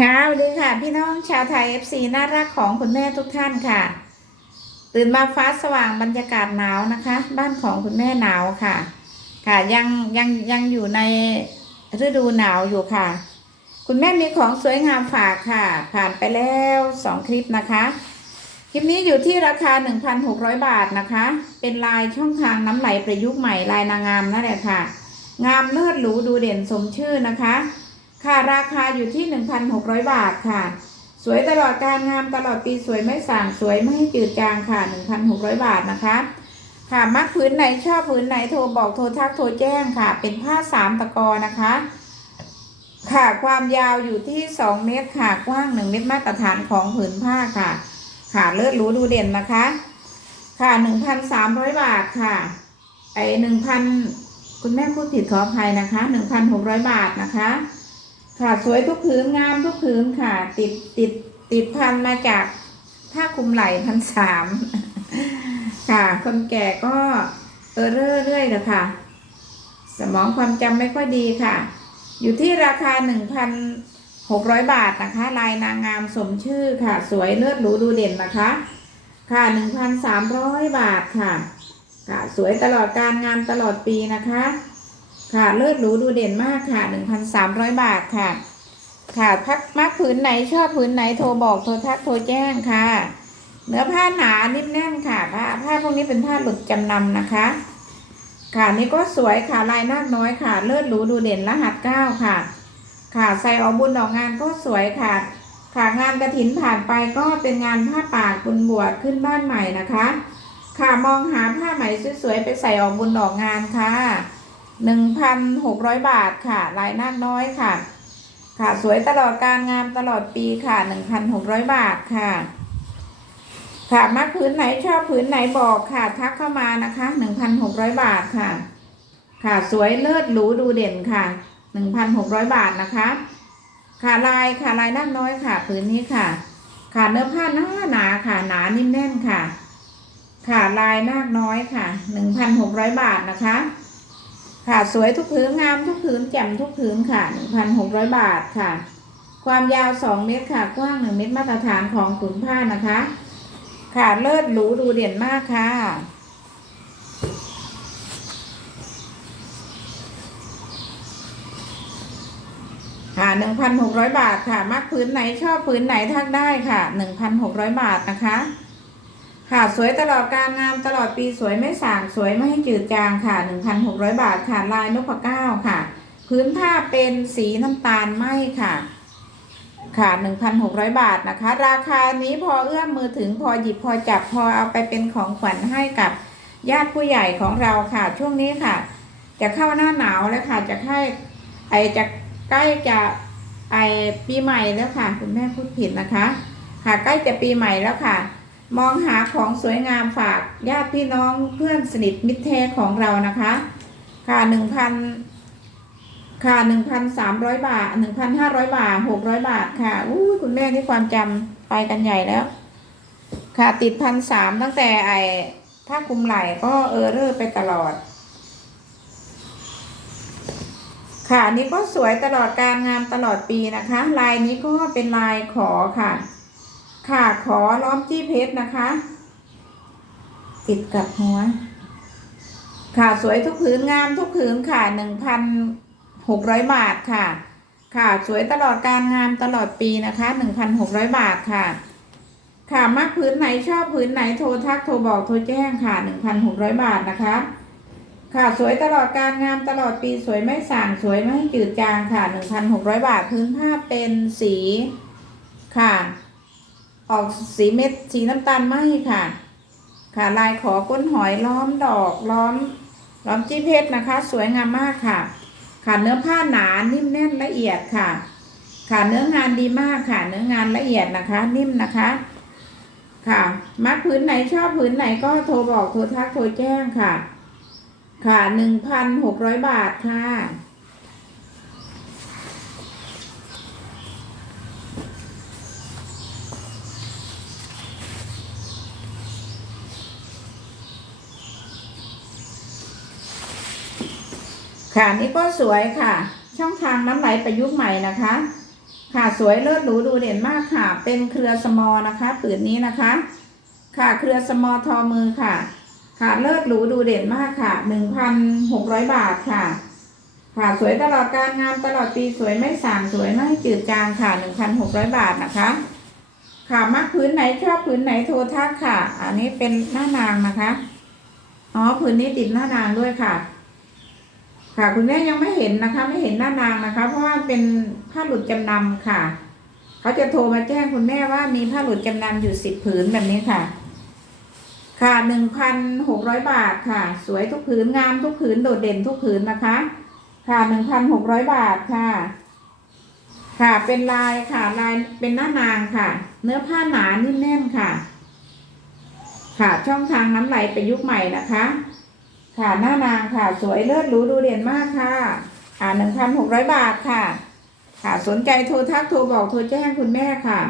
ค่ะสวัสดีค่ะ พี่น้องชาวไทย FC น่ารักของคุณแม่ทุกท่านค่ะ ตื่นมาฟ้าสว่างบรรยากาศหนาวนะคะ บ้านของคุณแม่หนาวค่ะ ค่ะยังยังยังอยู่ในฤดูหนาวอยู่ค่ะ คุณแม่มีของสวยงามฝากค่ะ ผ่านไปแล้วสองคลิปนะคะคลิปนี้อยู่ที่ราคา 1,600 บาทนะคะ เป็นลายช่องทางน้ำไหลประยุกต์ใหม่ลายนางงามนั่นแหละค่ะ งามเลิศหรูดูเด่นสมชื่อนะคะ ค่ะราคาอยู่ที่ 1,600 บาทค่ะ สวยตลอดการงามตลอดปีสวยไม่สั่งสวยไม่ให้จืดจางค่ะ 1,600 บาทนะคะ ค่ะมักพื้นไหนชอบพื้นไหนโทรบอกโทรทักโทรแจ้งค่ะ เป็นผ้าสามตะกอนะคะ ค่ะความยาวอยู่ที่ 2 เมตรค่ะกว้าง 1 เมตรมาตรฐานของผืนผ้าค่ะ ค่ะเลิศรูดูเด่นนะคะ ค่ะ 1,300 บาทค่ะไอ1,000 คุณแม่พูดผิดขออภัยนะคะ 1,600 บาทนะคะ ค่ะสวยทุกผืนงามทุกผืนค่ะ ติดติดติดพันมาจากผ้าคลุมไหล่พันสามค่ะ คนแก่ก็เออเรื่อยเรื่อยๆเลยค่ะ สมองความจำไม่ค่อยดีค่ะ อยู่ที่ราคา1,600บาทนะคะ ลายนางงามสมชื่อค่ะ สวยเลือดหรูดูเด่นนะคะ ค่ะ1,300บาทค่ะ ค่ะ สวยตลอดการงามตลอดปีนะคะ ค่ะเลิศหรูดูเด่นมากค่ะ 1,300 บาทค่ะ ค่ะพักมักผืนไหนชอบผืนไหนโทรบอกโทรทักโทรแจ้งค่ะ เนื้อผ้าหนานิ่มแน่นค่ะผ้าผ้าพวกนี้เป็นผ้าหลุดจำนำนะคะ ค่ะนี่ก็สวยค่ะลายนาคน้อยค่ะ เลิศหรูดูเด่นรหัสเก้าค่ะ ค่ะใส่ออกบุญออกงานก็สวยค่ะ ค่ะงานกระถินผ่านไปก็เป็นงานผ้าป่าบุญบวชขึ้นบ้านใหม่นะคะ ค่ะมองหาผ้าไหมสวยๆไปใส่ออกบุญออกงานค่ะ หนึ่งพันหกร้อยบาทค่ะ ลายนาคน้อยค่ะ ค่ะสวยตลอดการงามตลอดปีค่ะหนึ่งพันหกร้อยบาทค่ะ ค่ะมักพื้นไหนชอบพื้นไหนบอกค่ะ ทักเข้ามานะคะหนึ่งพันหกร้อยบาทค่ะ ค่ะสวยเลิศหรูดูเด่นค่ะหนึ่งพันหกร้อยบาทนะคะ ค่ะลายค่ะลายนาคน้อยค่ะพื้นนี้ค่ะ ค่ะเนื้อผ้าหนาหนาค่ะ หนานิ่มแน่นค่ะ ค่ะลายนาคน้อยค่ะหนึ่งพันหกร้อยบาทนะคะ ค่ะสวยทุกผืนงามทุกผืนแจ่มทุกผืนค่ะ1,600บาทค่ะ ความยาว2เมตรค่ะ กว้าง1เมตรมาตรฐานของผืนผ้านะคะ ค่ะเลิศหรูดูเด่นมากค่ะค่ะ1,600บาทค่ะ มักผืนไหนชอบผืนไหนทักได้ค่ะ1,600บาทนะคะ ค่ะสวยตลอดการงามตลอดปีสวยไม่สางสวยไม่ให้จืดจางค่ะ 1,600 บาทค่ะลายนกพเก้าค่ะ พื้นผ้าเป็นสีน้ำตาลไหมค่ะ ค่ะ 1,600 บาทนะคะ ราคานี้พอเอื้อมมือถึงพอหยิบพอจับพอเอาไปเป็นของขวัญให้กับญาติผู้ใหญ่ของเราค่ะ ช่วงนี้ค่ะ จะเข้าหน้าหนาวแล้วค่ะ จะใกล้ไอจะใกล้จะไอปีใหม่แล้วค่ะ คุณแม่พูดผิดนะคะ ค่ะใกล้จะปีใหม่แล้วค่ะ มองหาของสวยงามฝากญาติพี่น้องเพื่อนสนิทมิตรแท้ของเรานะคะ ค่ะหนึ่งพันค่ะหนึ่งพันสามร้อยบาทหนึ่งพันห้าร้อยบาทหกร้อยบาทค่ะอู้คุณแม่ที่ความจำไปกันใหญ่แล้ว ค่ะติดพันสามตั้งแต่ไอ้ผ้าคลุมไหล่ก็เออเรอร์ไปตลอด ค่ะนี้ก็สวยตลอดการงานตลอดปีนะคะ ลายนี้ก็เป็นลายขอค่ะ ค่ะขอล้อมจี้เพชรนะคะ ติดกับหัว ค่ะสวยทุกผืนงามทุกผืนค่ะหนึ่งพันหกร้อยบาทค่ะ ค่ะสวยตลอดการงามตลอดปีนะคะหนึ่งพันหกร้อยบาทค่ะ ค่ะมักผืนไหนชอบผืนไหนโทรทักโทรบอกโทรแจ้งค่ะหนึ่งพันหกร้อยบาทนะคะค่ะสวยตลอดการงามตลอดปีสวยไม่ส่างสวยไม่จืดจางค่ะหนึ่งพันหกร้อยบาทพื้นผ้าเป็นสีค่ะ ออกสีเม็ดสีน้ำตาลไหมค่ะ ค่ะลายขอก้นหอยล้อมดอกล้อมล้อมจี้เพชรนะคะ สวยงามมากค่ะ ค่ะเนื้อผ้าหนานิ่มแน่นละเอียดค่ะ ค่ะเนื้องานดีมากค่ะ เนื้องานละเอียดนะคะ นิ่มนะคะ ค่ะ มักพื้นไหนชอบพื้นไหนก็โทรบอกโทรทักโทรแจ้งค่ะ ค่ะหนึ่งพันหกร้อยบาทค่ะ ค่ะนี่ก็สวยค่ะ ช่องทางน้ำไหลประยุกต์ใหม่นะคะ ค่ะสวยเลิศหรูดูเด่นมากค่ะ เป็นเครือสมอนะคะผืนนี้นะคะ ค่ะเครือสมอทอมือค่ะ ค่ะเลิศหรูดูเด่นมากค่ะหนึ่งพันหกร้อยบาทค่ะ ค่ะสวยตลอดการงานตลอดปีสวยไม่สางสวยไม่จืดจางค่ะหนึ่งพันหกร้อยบาทนะคะ ค่ะมักพื้นไหนชอบพื้นไหนโทรทักค่ะ อันนี้เป็นหน้านางนะคะอ๋อพื้นนี้ติดหน้านางด้วยค่ะ ค่ะ คุณแม่ยังไม่เห็นนะคะ ไม่เห็นหน้านางนะคะ เพราะว่าเป็นผ้าหลุดจำนำค่ะ เขาจะโทรมาแจ้งคุณแม่ว่ามีผ้าหลุดจำนำอยู่สิบผืนแบบนี้ค่ะ ค่ะหนึ่งพันหกร้อยบาทค่ะ สวยทุกผืนงามทุกผืนโดดเด่นทุกผืนนะคะ ค่ะหนึ่งพันหกร้อยบาทค่ะ ค่ะเป็นลายค่ะลายเป็นหน้านางค่ะ เนื้อผ้าหนานิ่มแน่นค่ะ ค่ะช่องทางน้ำไหลประยุกต์ใหม่นะคะ ค่ะหน้านางค่ะ สวยเลิศหรูดูเด่นมากค่ะค่ะหนึ่งพันหกร้อยบาทค่ะ ค่ะสนใจโทรทักโทรบอกโทรแจ้งคุณแม่ค่ะ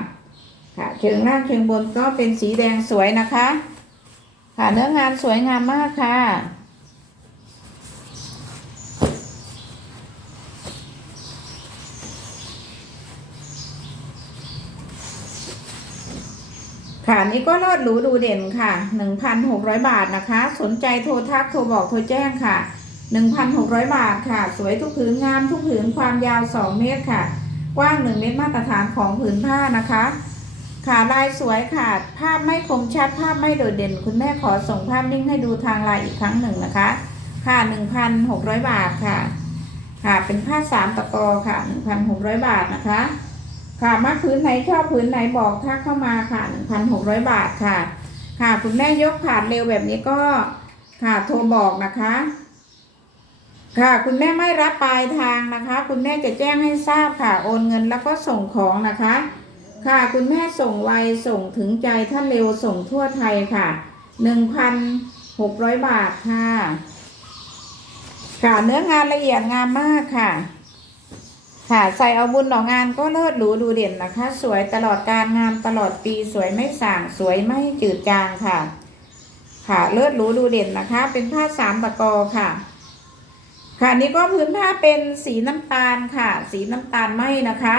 ค่ะเชิงล่างเชิงบนก็เป็นสีแดงสวยนะคะ ค่ะเนื้องานสวยงามมากค่ะ ค่ะนี่ก็รอดหรูดูเด่นค่ะ 1,600 บาทนะคะ สนใจโทรทักโทรบอกโทรแจ้งค่ะ 1,600 บาทค่ะ สวยทุกผืนงามทุกผืนความยาว 2 เมตรค่ะ กว้าง 1 เมตรมาตรฐานของผืนผ้านะคะค่ะลายสวยค่ะ ภาพไม่คมชัดภาพไม่โดดเด่น คุณแม่ขอส่งภาพนิ่งให้ดูทางไลน์อีกครั้งหนึ่งนะคะ ค่ะ 1,600 บาทค่ะ ค่ะเป็นผ้าสามตะกอค่ะ 1,600 บาทนะคะ ค่ะมักพื้นไหนชอบพื้นไหนบอกทักเข้ามาค่ะ1,600บาทค่ะ ค่ะคุณแม่ยกผ่านเร็วแบบนี้ก็ค่ะโทรบอกนะคะ ค่ะ คุณแม่ไม่รับปลายทางนะคะ คุณแม่จะแจ้งให้ทราบค่ะ โอนเงินแล้วก็ส่งของนะคะ ค่ะคุณแม่ส่งไวส่งถึงใจถ้าเร็วส่งทั่วไทยค่ะ1,600บาทค่ะ ค่ะเนื้องานละเอียดงามมากค่ะ ค่ะใส่เอาบุญดอกงานก็เลิศหรูดูเด่นนะคะ สวยตลอดการงานตลอดปีสวยไม่ส่างสวยไม่จืดจางค่ะ ค่ะเลิศหรูดูเด่นนะคะ เป็นผ้าสามตะกอค่ะ ค่ะนี่ก็พื้นผ้าเป็นสีน้ำตาลค่ะ สีน้ำตาลไหมนะคะ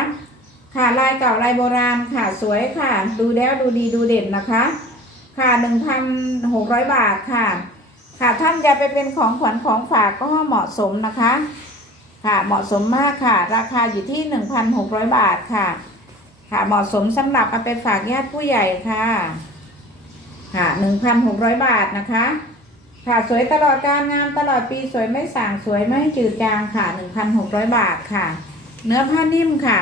ค่ะลายเก่าลายโบราณค่ะสวยค่ะ ดูแล้วดูดีดูเด่นนะคะ ค่ะหนึ่งพันหกร้อยบาทค่ะ ค่ะท่านจะไปเป็นของขวัญของฝากก็เหมาะสมนะคะ ค่ะเหมาะสมมากค่ะ ราคาอยู่ที่ 1,600 บาทค่ะ ค่ะเหมาะสมสำหรับเอาไปฝากญาติผู้ใหญ่ค่ะ ค่ะ1,600 บาทนะคะ ค่ะสวยตลอดการงานตลอดปีสวยไม่สางสวยไม่จืดจางค่ะ 1,600 บาทค่ะ เนื้อผ้านิ่มค่ะ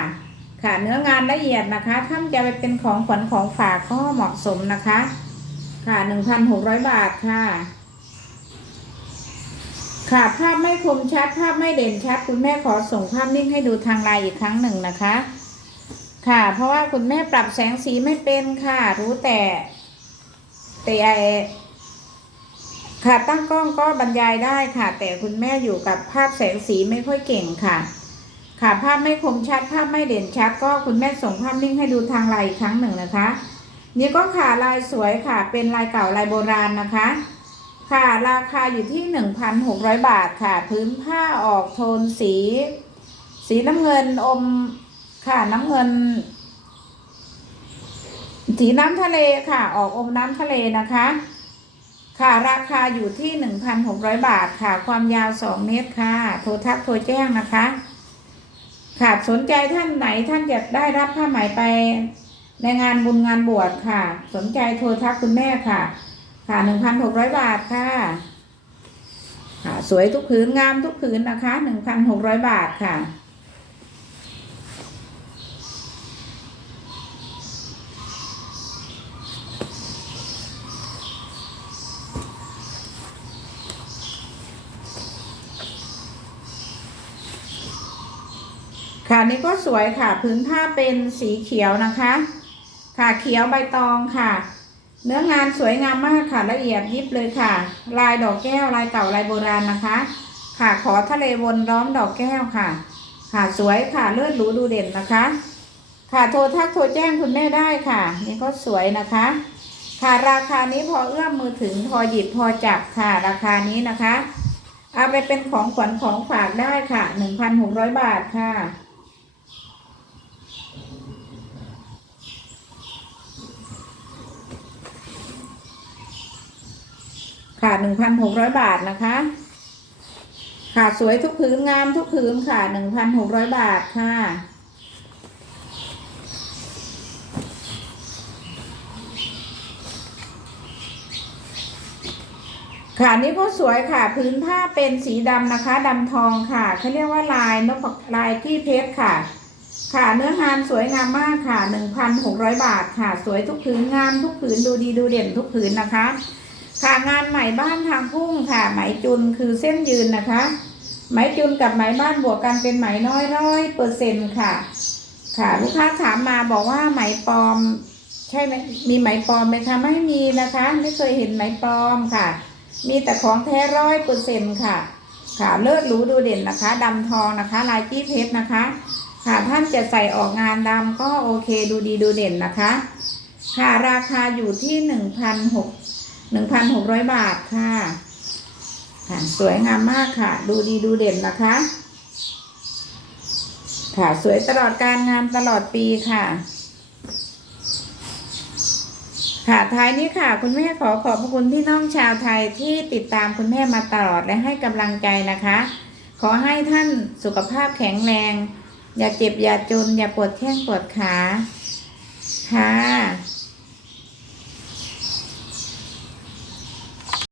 ค่ะเนื้องานละเอียดนะคะท่าจะไปเป็นของขวัญของฝากก็เหมาะสมนะคะ ค่ะ 1,600 บาทค่ะ ค่ะภาพไม่คมชัดภาพไม่เด่นชัด คุณแม่ขอส่งภาพนิ่งให้ดูทางไลน์อีกครั้งหนึ่งนะคะ ค่ะ เพราะว่าคุณแม่ปรับแสงสีไม่เป็นค่ะ รู้แต่แต่ไอค่ะตั้งกล้องก็บรรยายได้ค่ะ แต่คุณแม่อยู่กับภาพแสงสีไม่ค่อยเก่งค่ะ ค่ะภาพไม่คมชัด ภาพไม่เด่นชัด ก็คุณแม่ส่งภาพนิ่งให้ดูทางไลน์อีกครั้งหนึ่งนะคะ นี่ก็ค่ะลายสวยค่ะ เป็นลายเก่าลายโบราณนะคะ ค่ะราคาอยู่ที่ 1,600 บาทค่ะ พื้นผ้าออกโทนสี สีน้ำเงินอมค่ะน้ำเงิน สีน้ำทะเลค่ะ ออกอมน้ำทะเลนะคะ ค่ะราคาอยู่ที่ 1,600 บาทค่ะ ความยาว 2 เมตรค่ะ โทรทักโทรแจ้งนะคะค่ะสนใจท่านไหนท่านอยากได้รับผ้าไหมไปในงานบุญงานบวชค่ะ สนใจโทรทักคุณแม่ค่ะ ค่ะหนึ่งพันหกร้อยบาทค่ะ ค่ะสวยทุกผืนงามทุกผืนนะคะหนึ่งพันหกร้อยบาทค่ะค่ะนี่ก็สวยค่ะพื้นผ้าเป็นสีเขียวนะคะ ค่ะเขียวใบตองค่ะ เนื้องานสวยงามมากค่ะละเอียดยิบเลยค่ะ ลายดอกแก้วลายเก่าลายโบราณนะคะ ค่ะขอทะเลวนล้อมดอกแก้วค่ะ ค่ะสวยค่ะเลือดหรูดูเด่นนะคะ ค่ะโทรทักโทรแจ้งคุณแม่ได้ค่ะ นี่ก็สวยนะคะ ค่ะราคานี้พอเอื้อมมือถึงพอหยิบพอจับค่ะ ราคานี้นะคะ เอาไปเป็นของขวัญของฝากได้ค่ะหน1,600 บาทค่ะ ค่ะหนึ่งพันหกร้อยบาทนะคะ ค่ะสวยทุกผืนงามทุกผืนค่ะหนึ่งพันหกร้อยบาทค่ะค่ะนี่ก็สวยค่ะพื้นผ้าเป็นสีดำนะคะดำทองค่ะเขาเรียกว่าลายนกลายที่เพชรค่ะ ค่ะเนื้องานสวยงามมากค่ะหนึ่งพันหกร้อยบาทค่ะ สวยทุกผืนงามทุกผืนดูดีดูเด่นทุกผืนนะคะ ค่ะงานไหมบ้านทางพุ่งค่ะ ไหมจุนคือเส้นยืนนะคะ ไหมจุนกับไหมบ้านบวกกันเป็นไหมน้อยร้อยเปอร์เซ็นต์ค่ะ ค่ะ ลูกค้าถามมาบอกว่าไหมปลอม ใช่ไหมมีไหมปลอมไหมคะไม่มีนะคะ ไม่เคยเห็นไหมปลอมค่ะ มีแต่ของแท้ร้อยเปอร์เซ็นต์ค่ะ ค่ะเลิศรู้ดูเด่นนะคะดำทองนะคะ ลายจี้เพชรนะคะ ค่ะท่านจะใส่ออกงานดำก็โอเคดูดีดูเด่นนะคะ ค่ะราคาอยู่ที่หนึ่งพันหก หนึ่งพันหกร้อยบาทค่ะค่ะสวยงามมากค่ะ ดูดีดูเด่นนะคะ ค่ะสวยตลอดการงานตลอดปีค่ะ ค่ะท้ายนี้ค่ะ คุณแม่ขอขอบพระคุณพี่น้องชาวไทยที่ติดตามคุณแม่มาตลอดและให้กำลังใจนะคะ ขอให้ท่านสุขภาพแข็งแรง อย่าเจ็บอย่าจน อย่าปวดแข้งปวดขาค่ะ